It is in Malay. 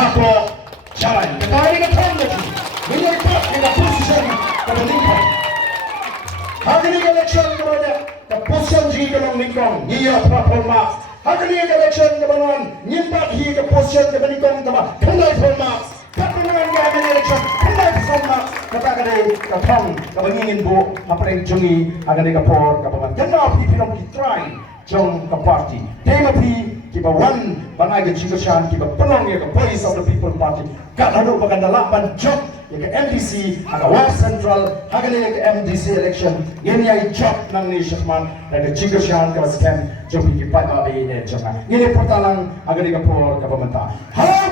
Sako Jaraiñ. Kaya nga technology, minilipat nga posisyon kabalingkong. Hagani election kepada posisyon ji kalong lingkong, iya performa. Hagani election kepada nyimpak hi ke posisyon kabalingkong kaba, kandai performa. Kapangan hagani election, kandai performa. Kata kadai katong kabangingin bu, hapreng jungi hagani kapor kapaman. Kenapa pilong kitrai jong ke party? Tema pi kiba one banai ke jikoshan kiba penong ya ke voice of the people party. Kat hadu bagan dalapan job ya ke MDC aga West Central hagani ya ke MDC election ini ai job nang ni Shahman dan ke jikoshan ke scam jom ki Paidbah ini jong. Ini pertalang hagani kapor kapamenta. Hello